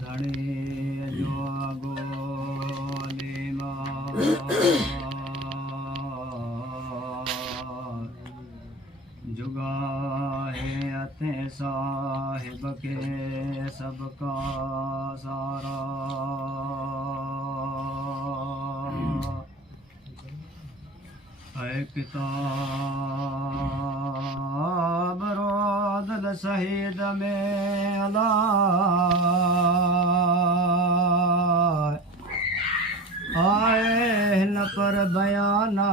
धणी जो गोली जुगा है अते साहिब के सबका सारा है किताब रोदल शहीद में अला आए न पर बयाना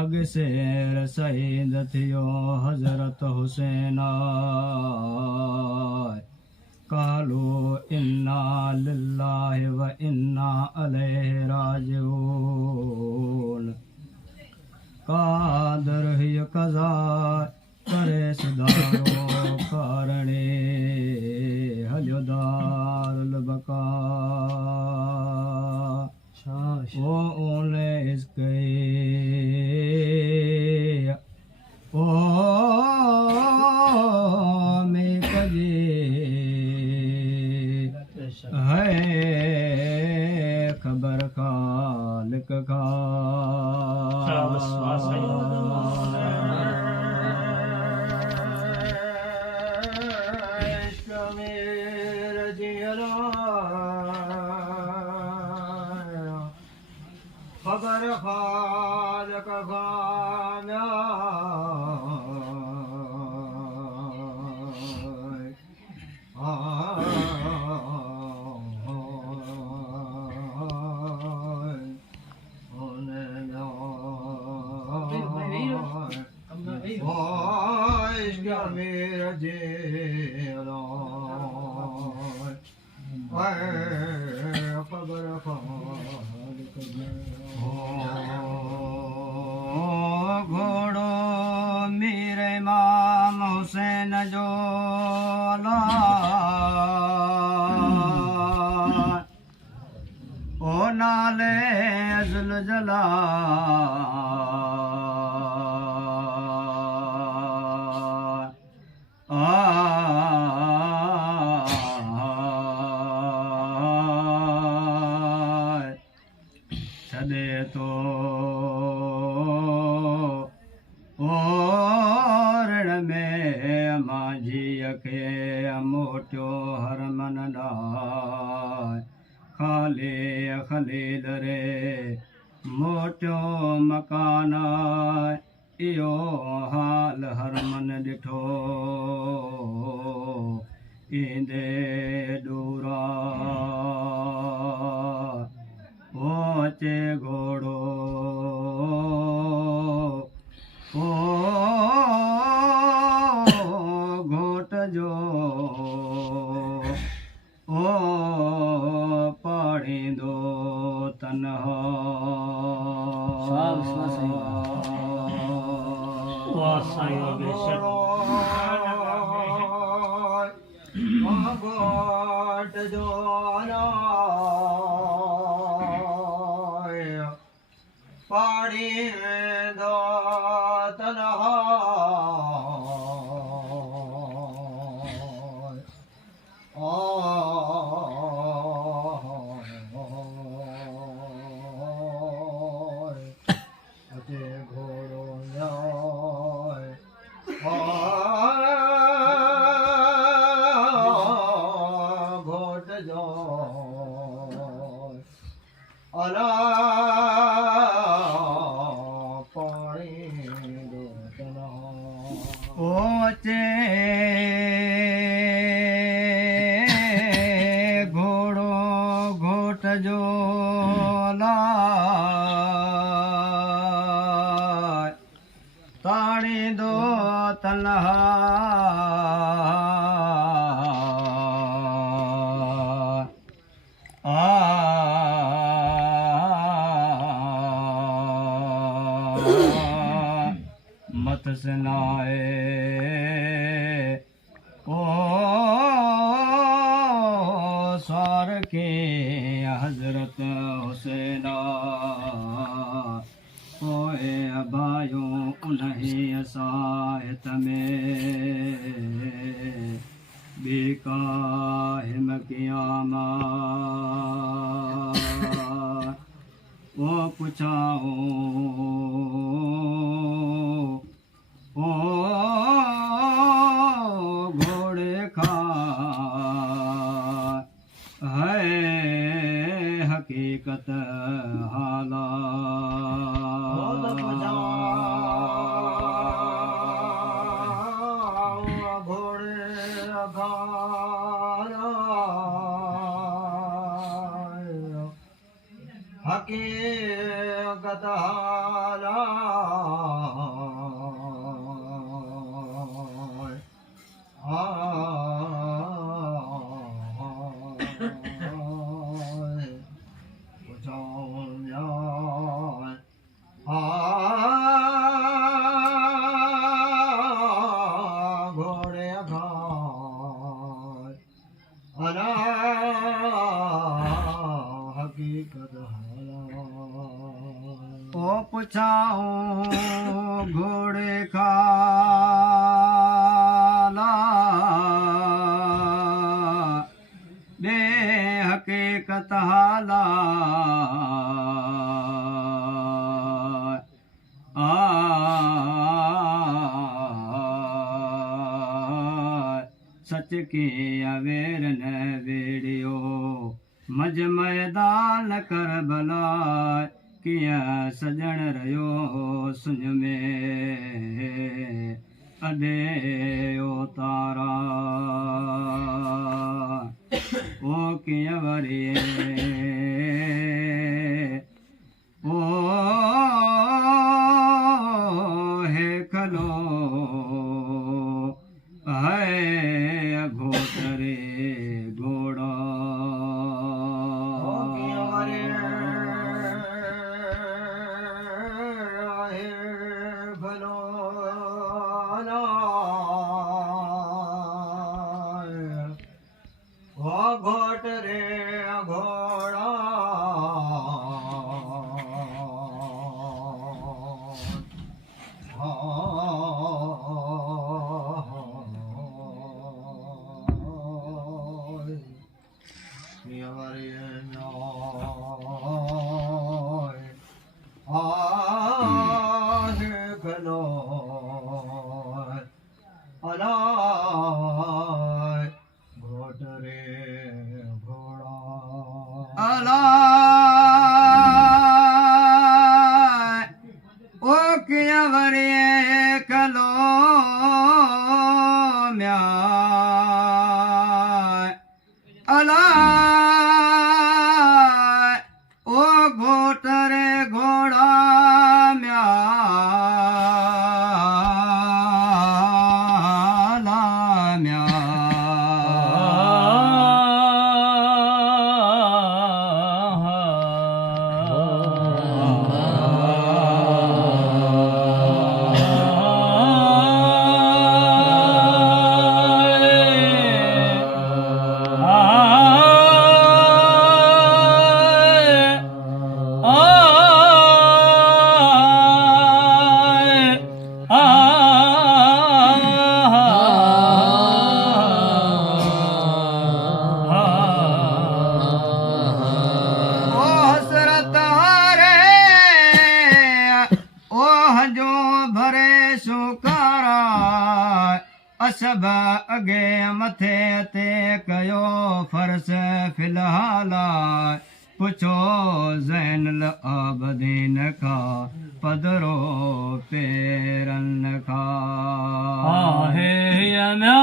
अग शेर शहीद थियो हजरत हुसैन कालो इन्ना लिल्लाहि व इन्ना अलैहि राजिऊन कादर ही कज़ा करे सुधारो कारणे हलियो दारुल बका ओ ओले इसके ओ में कजे है खबर खालिक का खबर खालिक का मेरा जेला खबर घोड़ो मेरे इमाम हुसैन जो ओ नाले जुलजला छदे तो रण में माझी के मोटियो हर मन खाले खलील रे मोटियो मकान इहो हाल हर मन ॾिठो ईंदे दूरा ओ अचे घोड़ो ओ घोट जो ओ पाड़ींदो तन्हा घोट जो पाड़ींदो तन्हा अचे घोड़ो न्याय घोट जो अला ओचे घोड़ो घोट जो ताड़ी दो तन्हा मत सुनाए ओ सारे के हज़रत हुसैना ओए अबायूं उन्हीं असायत में बेकाहिम क़यामा ओ पुछाओ ओ घोड़े खा है हकीकत हाला घोड़े अखारा हकीकत हाला घोड़े अला हकीकत ओ पुछाओ घोड़े का बे हकीकत हाला सच की अवेर न वेड़ियो मज मैदान कर भला कीअं सजण रहियो सुञ में अॾे ओ तारा ओ कीअं वरी ओ हे खलो है घोटरे घोड़ा घोट रे घोड़ा खलो अला घोट रे घोड़ा अला ओ कीअं वरी कलो म्या अला ओ घोट रे घोड़ा म्या म्या असब अगे मथे ते कयो फर्स फिलहाल पुछो ज़ैनुल आबदीन का पदरो पेरन का आहे यम्या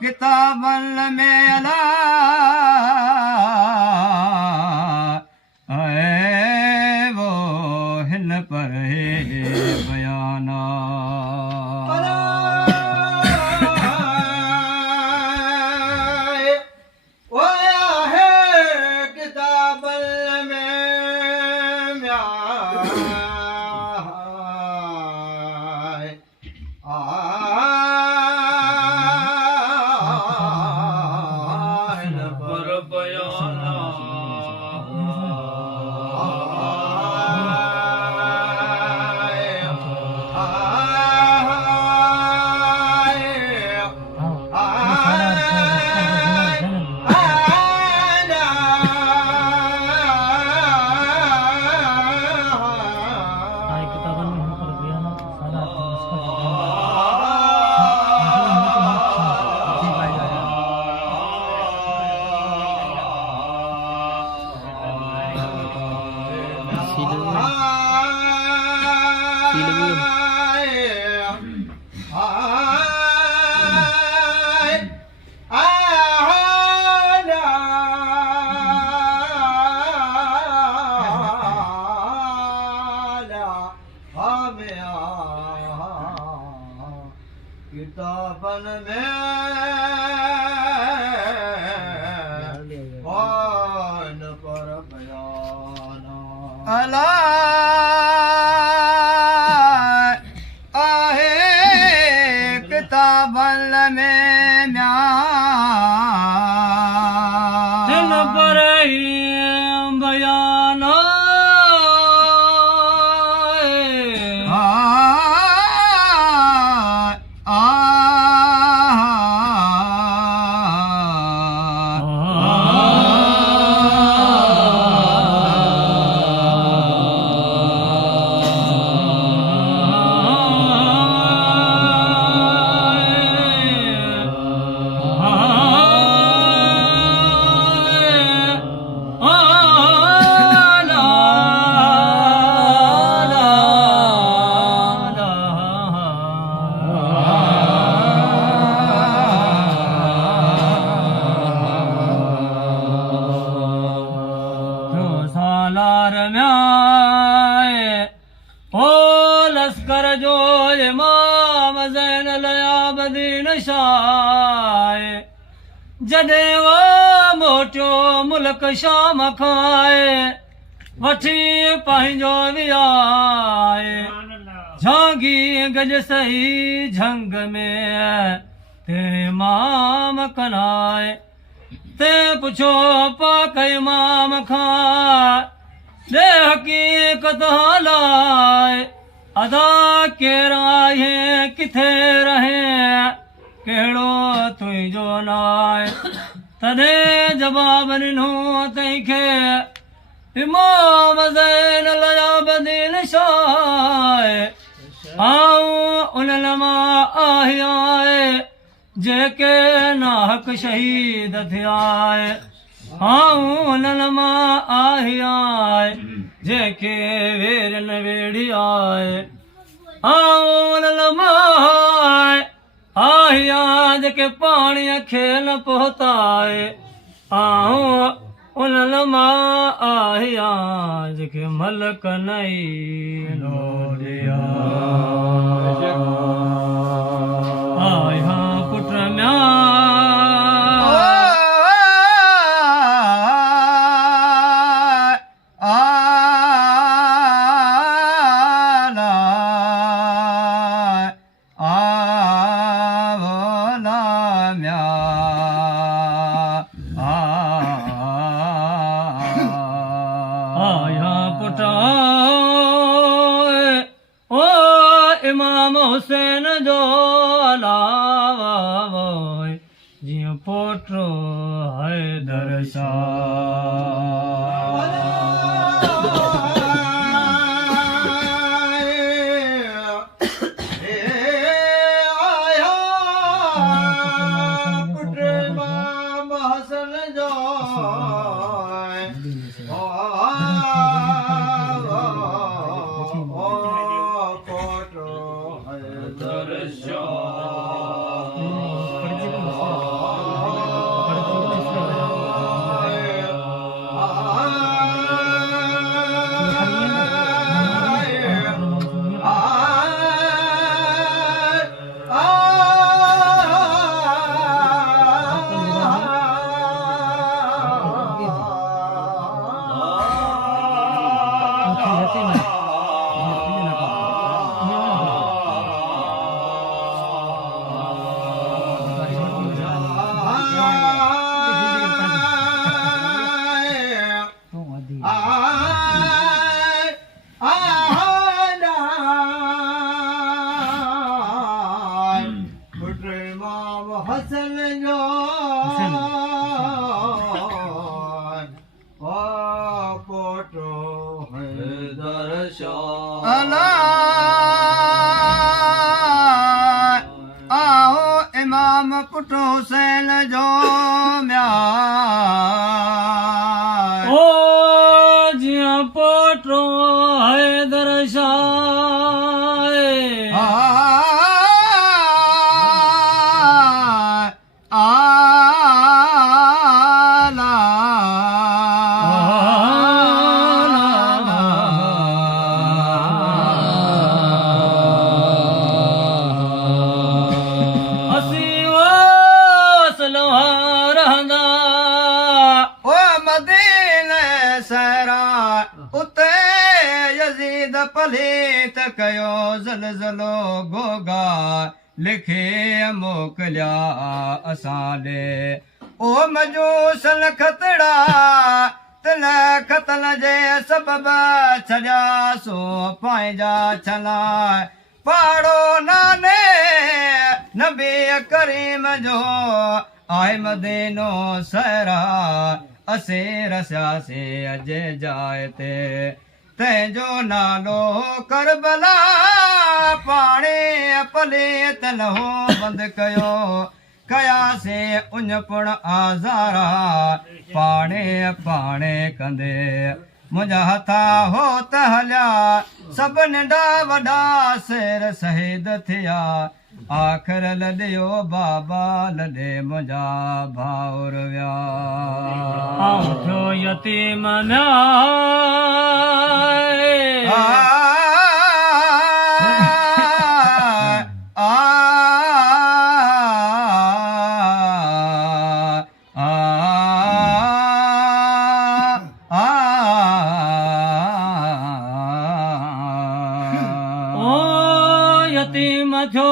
किताबन में अला वो हिन पर है बयाना किताबन में कौन पर बयाना अला आहे किताबल में दिल पर ही बयाना लश्कर जो इमाम ज़ैनुल आबिदीन शाह जॾहिं वो मोटियो मुल्क शाम खाए वठी पंहिंजो वियाए झांगी गज सही झंग में ते इमाम कनाए ते पुछो पाक इमाम खां दे हकीकत हालाए अदा केरु आहे किथे रहे कहिड़ो तुंहिंजो नाए तॾहिं जवाब ॾिनो तंहिंखे इमाम ज़ैनुल आबिदीन शाह आऊं उन्हनि मां आहियां जेके नाहक शहीद थिया आऊं उन्हनि मां आहियां जेके वेरन वेड़ी आए आऊं उन्हनि मां आहियां जेके पाणीअ खे न पहुताए आऊं उन्हनि मां आहियां जेके मलक नई लोॾिया आहियां पुट इमाम हुसैन जो अलावा जीअं पोटो हैदर हैदर शाह अला आओ इमाम पुट हुसैन जो म्यार ओ जियां पोटो हैदर शाह पलीत कयो ज़लज़लो गोगा लिखे मोकिलिया असां ॾे ओ मजूसल खतड़ा तिल ख़तल जे सबब छॾिया सो पंहिंजा छला पाड़ो नाने नबी करीम जो आहे मदीनो सहरा असे रसियासीं अॼु जाइ ते तंहिंजो नालो करबला पाणे पलीत लहो बंदि कयो कयासीं उञपुण आज़ारा पाणे पाणे कंदे मुंहिंजा हथा हो त हलिया सभु नंढा वॾा शेर शहीद थिया आख़िर लॾियो बाबा लॾे मुंहिंजा भाउर विया आऊं थियो यतीम यतीम थियो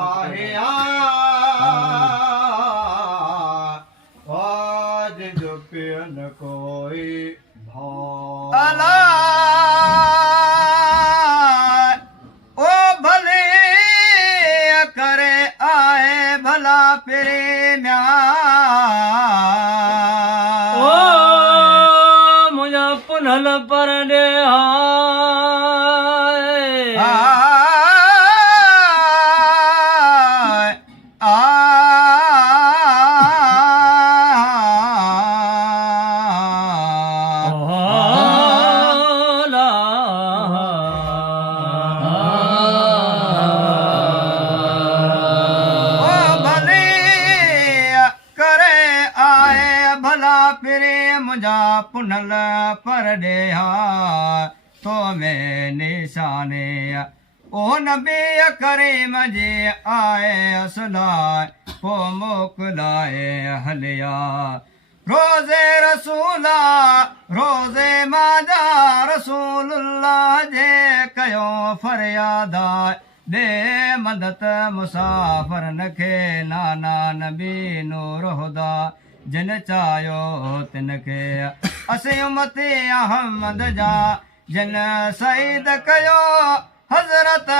आहे ओ जिंजो पियल को अला ओ भले करे आए भला फिरे ओ मुंहिंजा पुनल पर ॾे पुनल पर ॾेहा तो में निशाने ओ नबी करीम जे आए असलाए पो मोकिलाए हलिया रोज़े रसूला रोज़े माजा रसूलुल्लाह जे कयो फरियादा दे मदद मुसाफ़िरन खे नाना नबी नूर हुदा जिन चाहियो तिन खे असीं उमती अहमद जा जिन शहीद कयो हज़रत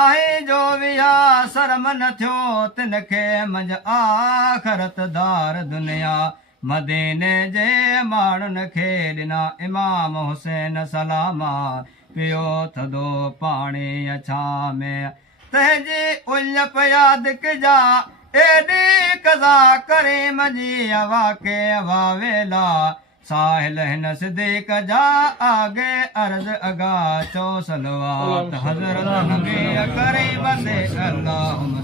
आहे जो विया शर्म न थियो तिन खे मंझ आख़िरत दार दुनिया मदीने जे माण्हुनि खे ॾिना इमाम हुसैन सलामा पियो थधो पाणी अछा में तंहिंजी उल्लप यादि कजा एॾी कज़ा करीम जी वाके वावेला साहिल हिन सिद्दीक़ जा आगे अर्ज़ अगा चो सलवात हज़रत नबी करीम ते अल्लाहुम्म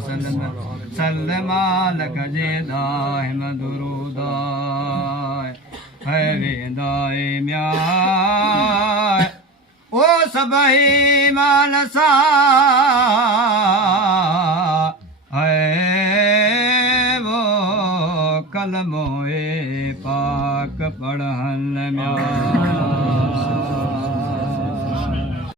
सल्लमा लक जे दाहिम दुरूदाय है वेंदाए म्याय ओ सभई मान सा है वो कलमोए पाक पढ़न म्या